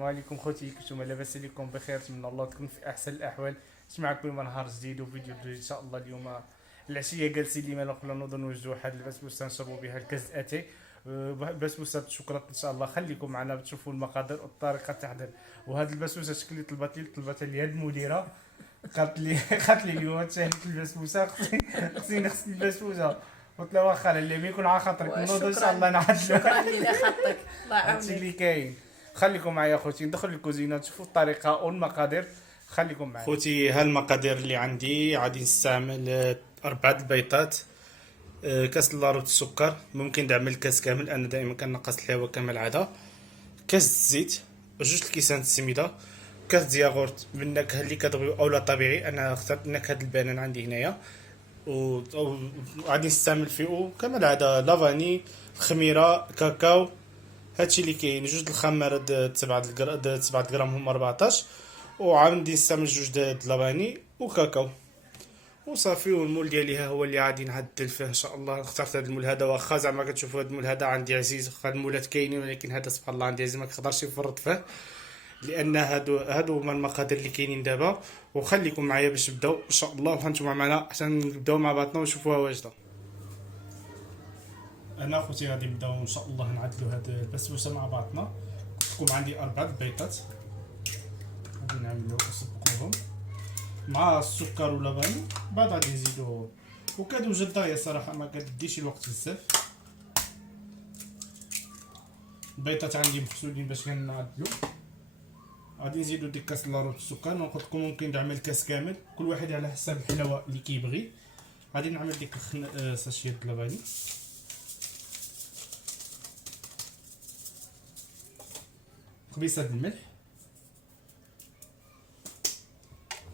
السلام عليكم خوتي، كنتم لاباس عليكم بخير؟ نتمنى الله تكون في احسن الاحوال. كنت معكم اليوم نهار جديد وفيديو جديد ان شاء الله. اليوم العشيه جالسين لي مالا قبل نوض نوجدوا واحد البسبوسه نشربوا بها الكاس اتي. بسبوسه بالشوكولاته ان شاء الله. خليكم معنا تشوفوا المقادير وطريقه التحضير. وهذه البسبوسه شكلي طلبتها لي هاد المديره. قالت لي اليوم تشاهدت البسبوسه، خصني نغسل البسبوسه. قلت لها واخا اللي يكون على خاطرك نوض ان شاء الله نعدلو. شكرا لله خطك، الله هادشي يعاونك. اللي كاين. خليكم معايا خوتي، ندخل الكوزينه تشوفوا الطريقه والمقادير. خليكم معايا خوتي. ها المقادير اللي عندي. غادي نستعمل 4 البيضات، كاس لاروت السكر، ممكن نعمل كاس كامل، انا دائما كنقص الحلوى كما العاده. كاس الزيت، 2 الكيسان السميده، كاس ياغورت بالنكهه اللي كتبغيو اولا طبيعي، انا اخترت نكهه البنان عندي هنايا. وغادي نستعمل فيه كما العاده لافاني، خميره، كاكاو. هادشي اللي كاين. 2 الخمارات 7 غرام هم 14، وعندي نستعمل 2 لافاني وكاكاو وصافي. والمول ديالي ها هو اللي غادي نعدل فيه ان شاء الله. اخترت هذا المول هذا، واخا زعما كتشوفوا هذا المول هذا عندي عزيز، واخا المولات كاينين، ولكن هذا سبحان الله عندي عزيز ما كنقدرش نفرط فيه، لان هادو هما المقادير اللي كاينين دابا. وخليكم معايا باش نبداو ان شاء الله، وهانتوما معنا حتى نبداو مع بعضنا ونشوفوها واجده. انا اخوتي غادي نبداو ان شاء الله نعدلوا هاد البسبوسه مع بعضنا. قلت لكم عندي 4 البيضات، غادي نعملو نصبقوهم مع السكر واللبن، بعد غادي نزيدو. وكادوجه الدغيا صراحه ما كديش الوقت بزاف. البيضات عندي مغسولين باش كنعدلو. غادي نزيدو ديك كاس لاروت السكر، نقول لكم ممكن نعمل كاس كامل، كل واحد على حسب الحلاوه اللي كيبغي. غادي نعمل ديك ساشيه اللباني، خبيصه الملح.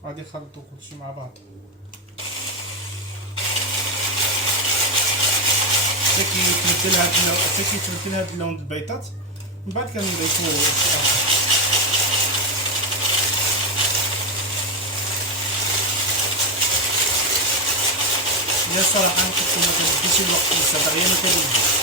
غادي نخلطو كلشي مع بعض حتى كيتبدل هاد اللون د البيضات. من بعد كنضيفو يا صراحه نقولكم ما كنديش الوقت لسه دغيا ما كنديرش.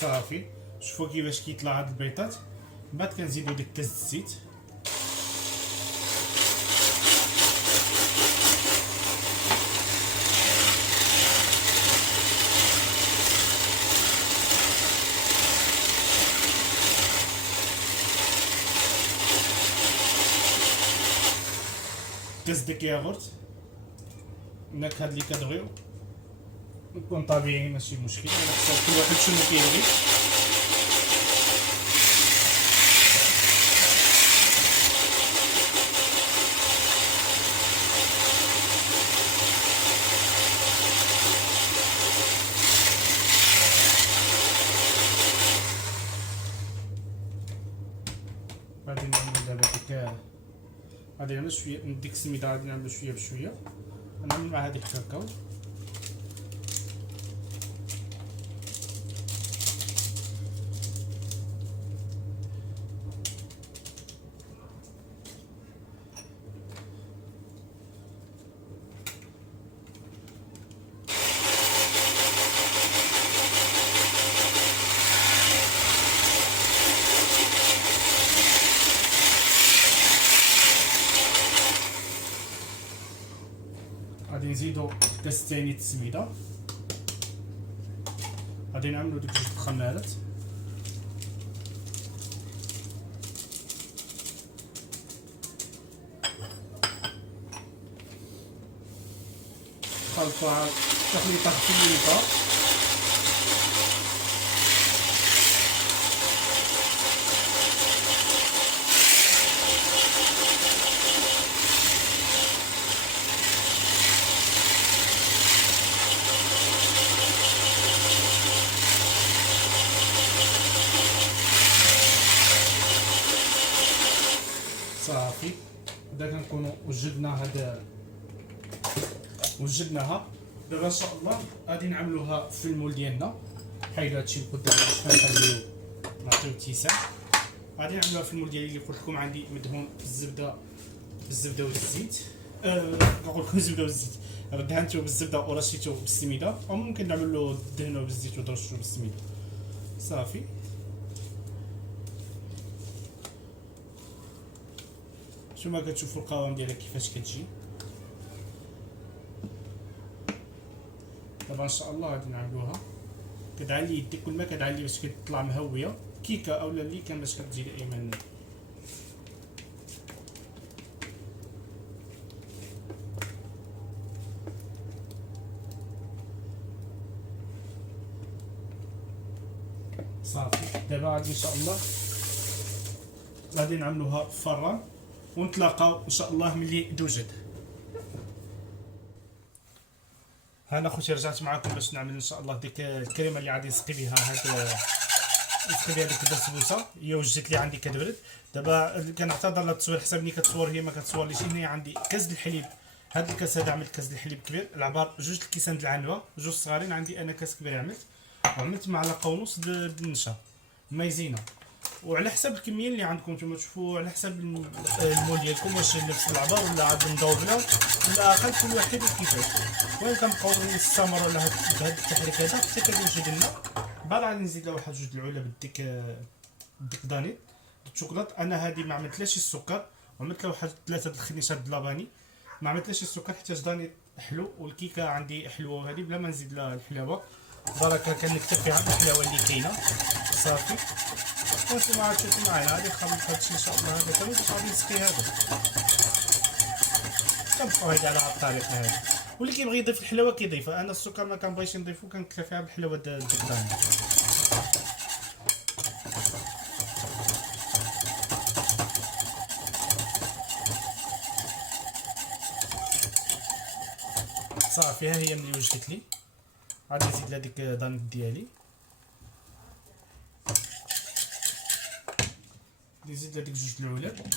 صافي شوفوا كيفاش كيطلع هاد البيضات. من بعد كنزيدو ديك كاس الزيت، كاس ديك ياغورت، النكهه اللي كتبغيو يكون طبيعي ماشي مشكل، على حسب كل واحد شنو كيبغي. غادي نعمل دابا ديك، غادي نعمل شويه من ديك السميده، غادي نعمل شويه بشويه. نعمل مع هذيك الكاكاو. غادي نزيدو كاس ثاني د السميده. غادي نعملو ديك 2 الخمارات، خلطة تخليطة خفيفة. صافي وجدناها. دابا ان شاء الله غادي نعملوها في المول ديالنا. حيدوا هادشي اللي قدام باش نخليو نعطيو اتساع. غادي نعملوها في المول ديالي اللي قلت لكم عندي مدهون بالزبده والزيت. نقول لكم الزبده والزيت، دهنتو بالزبده ورشيتو بالسميده، او ممكن نعملو دهنو بالزيت ودرشتو بالسميده صافي. نتوما كتشوفوا القوام ديالها كيفاش كتجي. دابا ان شاء الله غادي نعملوها. كتعلي يديك كل ما كتعلي باش كتطلع مهويه كيكه اولا اللي كان باش كتجي دائما. صافي دابا غادي ان شاء الله غادي نعملوها في الفران ونتلاقاو ان شاء الله ملي دوجد. انا خوتي رجعت معكم باش نعمل ان شاء الله ديك الكريمه اللي غادي نسقي بها نسقي بها ديك البسبوسه. هي وجدت لي عندي كتبرد. دابا كنعتذر على التصوير حسب ملي كتصور هي ما كتصورليش. هنا عندي كاس الحليب. هذا الكاس هذا عملت كاس الحليب كبير العبار، جوج الكيسان د العنبه، جوج صغارين. عندي انا كاس كبير عملت، وعملت معلقه ونص د النشا مايزينا. وعلى حسب الكميه اللي عندكم نتوما تشوفوا على حسب المول ديالكم، واش نفس العبار ولا عاد مدوبله ولا اقل، كل واحد كيفاش. وين كنبقاو نستمروا على هذا التحريك هذا حتى كيوجد لنا. بعد غادي نزيد لها واحد جوج العلب ديك دانيت الشوكولات. انا هذه ما عملتلاش السكر، وعملت لها واحد 3 د الخنيشات د لاباني. ما عملتلاش السكر حيت دانيت حلو والكيكه عندي حلوه، وهذه بلا ما نزيد لها الحلاوه. بركه كنكتفي على الحلاوه اللي كاينه صافي. وانتم عاد تشوفوا معايا غادي نخلط هادشي ان شاء الله. هذا كامل باش غادي نسقي هذا. كنبقاو هادي على هاد الطريقه هادي، واللي كيبغي يضيف الحلاوه كيضيفها. انا السكر ما كنبغيش نضيفو، كنكتفي على الحلاوه ديال الدكان. صافي ها هي ملي وجدت لي غادي نزيد لها ديك دانيت ديالي. نزيد لها ديك جوج العلب.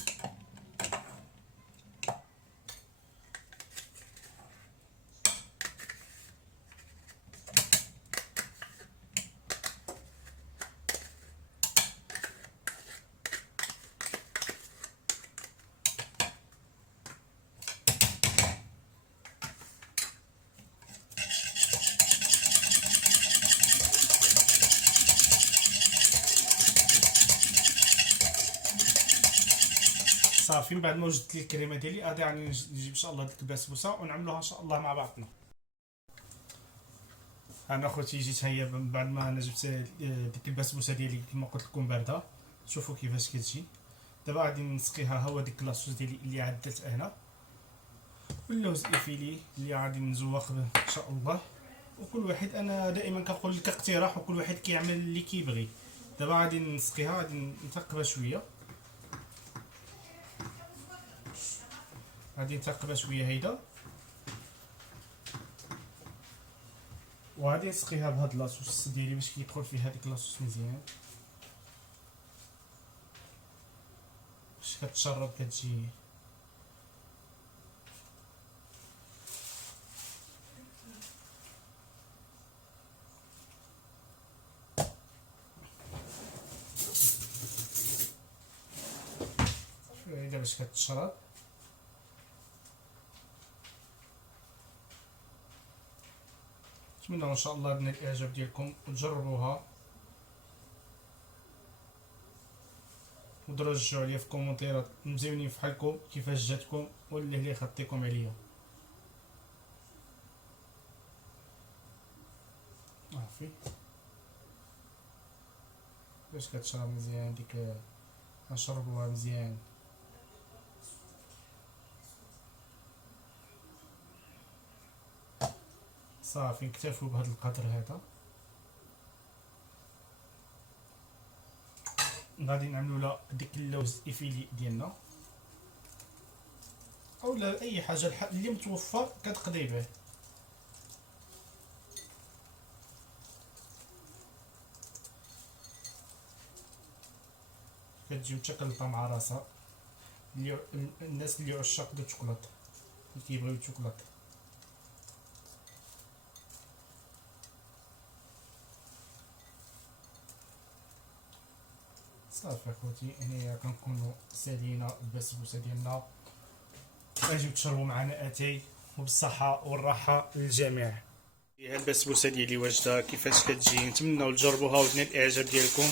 صافي من بعد ما وجدت لي الكريمه ديالي غادي يعني نجيب ان شاء الله ديك البسبوسه ونعملوها ان شاء الله مع بعضنا. انا خوتي جيت هيا من بعد ما انا جبت ديك البسبوسه ديالي كما قلت لكم بارده. شوفوا كيفاش كتجي. دابا غادي نسقيها هو ديك لاصوص ديالي اللي عدلت انا، واللوز الافيلي اللي غادي نزوق به ان شاء الله. وكل واحد انا دائما كنقول لك اقتراح، وكل واحد كيعمل اللي كيبغي. دابا غادي نسقيها، غادي نثقبها شويه، غادي نثقبها شويه هيدا، وغادي نسقيها بهاد لاصوص ديالي باش كيدخل فيه هذيك لاصوص مزيان، باش كتشرب كتجي هيدا باش كتشرب. نتمنى ان شاء الله من الاعجاب ديالكم وتجربوها ودرجوا عليا في الكومونتيرات مزيونين فحالكم كيفاش جاتكم ولا اللي خطيكم عليا. صافي باش كتشرب مزيان ديك نشربوها مزيان. صافي نكتفوا بهذا القدر هذا. غادي نعملوا لها ديك اللوز افيلي ديالنا اولا اي حاجه اللي متوفر كتقضي به. كتجي متشكلطه مع راسها. الناس اللي عشاق د الشوكولات اللي كيبغيو الشوكولات صافي اخوتي، هنايا كنكونوا سالينا البسبوسه ديالنا. اجيو تشربوا معنا اتاي، وبالصحه والراحه للجميع. البسبوسه ديالي واجده، كيفاش كتجي؟ نتمنوا تجربوها وتنال الاعجاب ديالكم.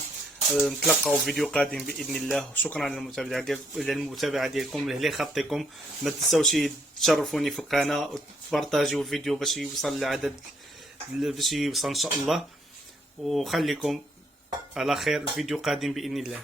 نتلاقاو في فيديو قادم باذن الله. شكرا على المتابعه ديالكم. لهلا خطيكم، ما تنساوش تشرفوني في القناه وتبارطاجيو الفيديو باش يوصل لعدد، باش يوصل ان شاء الله. وخليكم على خير، فيديو قادم باذن الله.